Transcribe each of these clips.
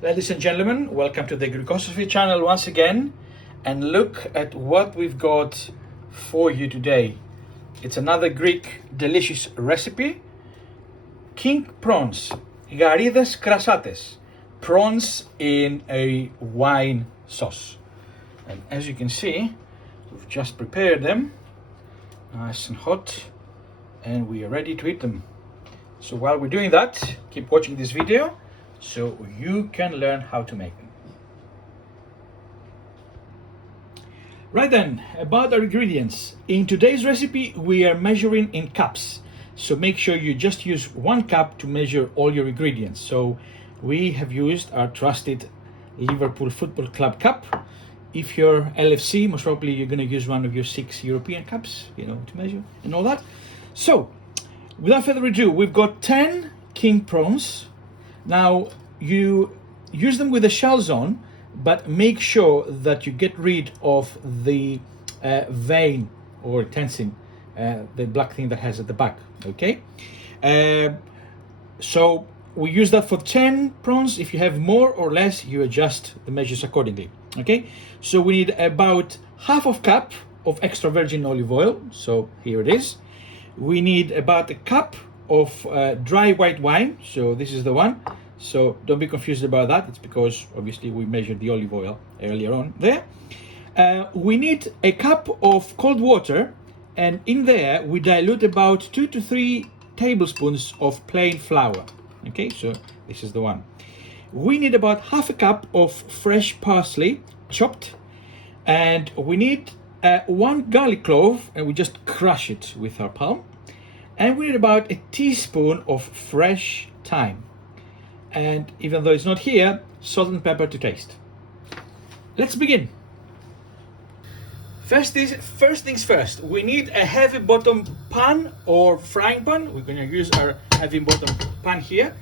Ladies and gentlemen, welcome to the Greekosophy channel once again, and look at what we've got for you today. It's another Greek delicious recipe. King prawns, garides krasates, prawns in a wine sauce. And as you can see, we've just prepared them, nice and hot, and we are ready to eat them. So while we're doing that, keep watching this video so you can learn how to make them. Right then, about our ingredients. In today's recipe, we are measuring in cups. So make sure you just use 1 cup to measure all your ingredients. So we have used our trusted Liverpool Football Club cup. If you're LFC, most probably you're going to use one of your 6 European cups, to measure and all that. So without further ado, we've got 10 king prawns. Now, you use them with the shells on, but make sure that you get rid of the vein or tensing, the black thing that has at the back, okay? So we use that for 10 prawns. If you have more or less, you adjust the measures accordingly, okay? So we need about half of cup of extra virgin olive oil, so here it is. We need about a cup of dry white wine, so this is the one. So don't be confused about that. It's because obviously we measured the olive oil earlier on there. We need a cup of cold water, and in there we dilute about 2 to 3 tablespoons of plain flour. Okay, so this is the one. We need about half a cup of fresh parsley chopped, and we need 1 garlic clove, and we just crush it with our palm. And we need about a teaspoon of fresh thyme. And even though it's not here, salt and pepper to taste. Let's begin. First things first, we need a heavy bottom pan or frying pan. We're going to use our heavy bottom pan here,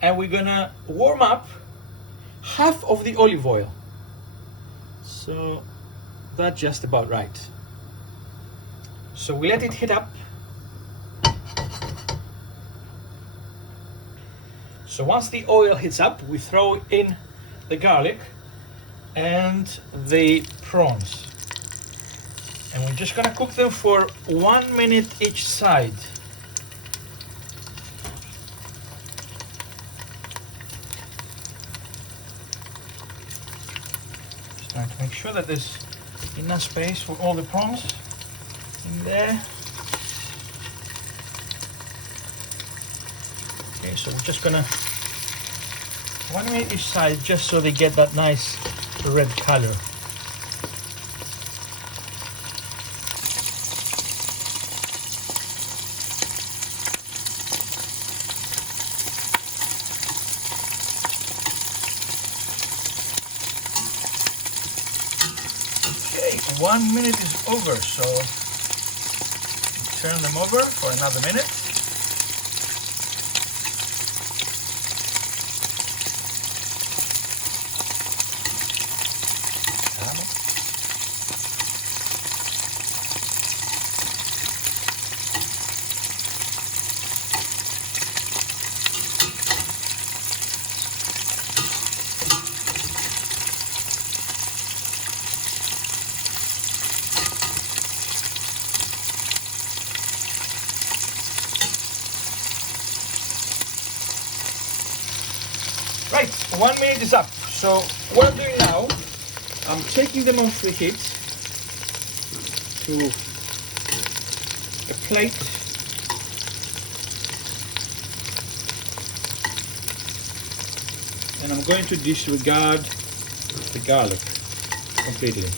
and we're going to warm up half of the olive oil. So that's just about right. So we let it heat up. So once the oil heats up, we throw in the garlic and the prawns. And we're just gonna cook them for 1 minute each side. Just trying to make sure that there's enough space for all the prawns in there. Okay, so we're just gonna 1 minute each side, just so they get that nice red color. Okay, 1 minute is over, so turn them over for another minute. Right, 1 minute is up. So what I'm doing now, I'm taking them off the heat to a plate. And I'm going to disregard the garlic completely.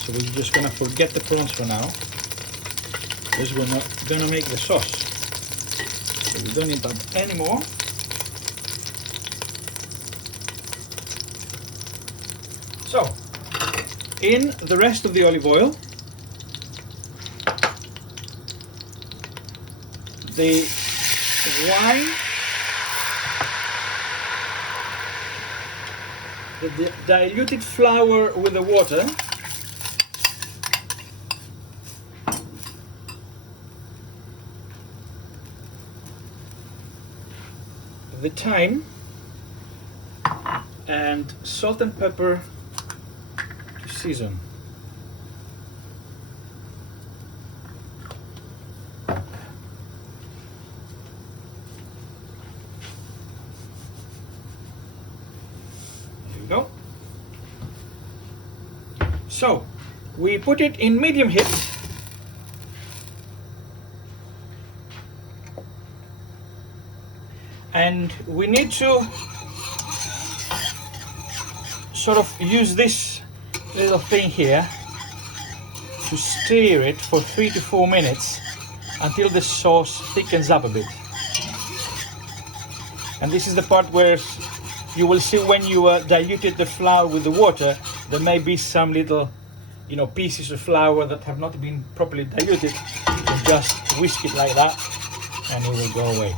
So we're just gonna forget the prawns for now, because we're not gonna make the sauce. So we don't need that anymore. So, in the rest of the olive oil, the wine, the diluted flour with the water, the thyme and salt and pepper to season. There you go. So we put it in medium heat. And we need to sort of use this little thing here to stir it for 3 to 4 minutes until the sauce thickens up a bit. And this is the part where you will see when you diluted the flour with the water, there may be some little, pieces of flour that have not been properly diluted. You can just whisk it like that and it will go away.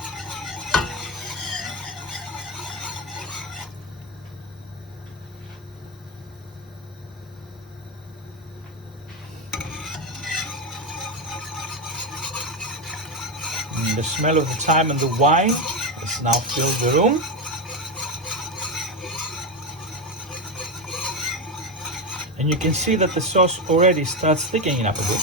And the smell of the thyme and the wine has now filled the room. And you can see that the sauce already starts thickening up a bit.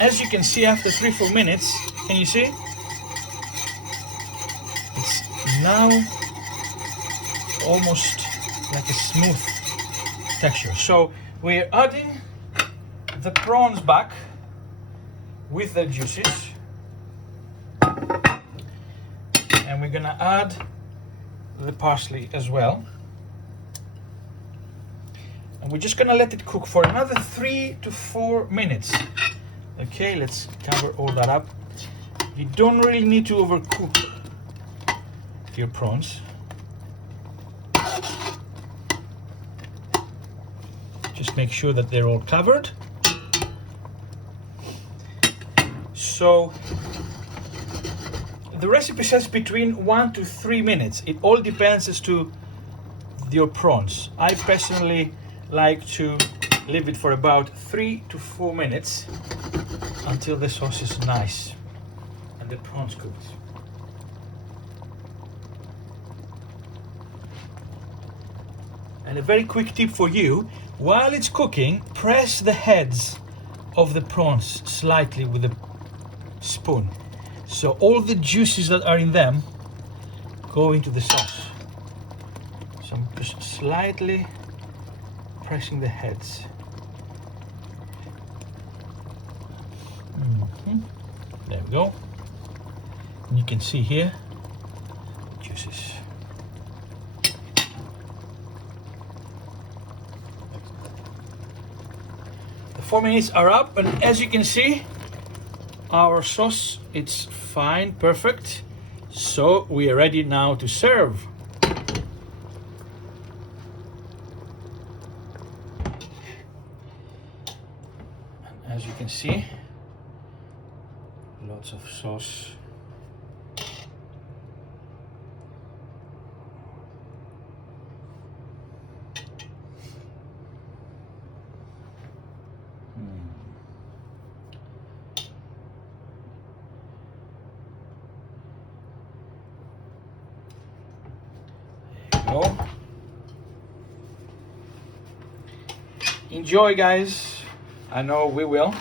As you can see, after 3-4 minutes, can you see? It's now almost like a smooth texture. So we're adding the prawns back with the juices. And we're gonna add the parsley as well. And we're just gonna let it cook for another 3 to 4 minutes. Okay, let's cover all that up. You don't really need to overcook your prawns. Just make sure that they're all covered. So the recipe says between 1 to 3 minutes. It all depends as to your prawns. I personally like to leave it for about 3 to 4 minutes until the sauce is nice and the prawns cooked. And a very quick tip for you, while it's cooking, press the heads of the prawns slightly with a spoon, so all the juices that are in them go into the sauce. So I'm just slightly pressing the heads. There we go. And you can see here juices. The 4 minutes are up, and as you can see, our sauce, it's fine, perfect. So we are ready now to serve. And as you can see, lots of sauce. There you go. Enjoy, guys. I know we will.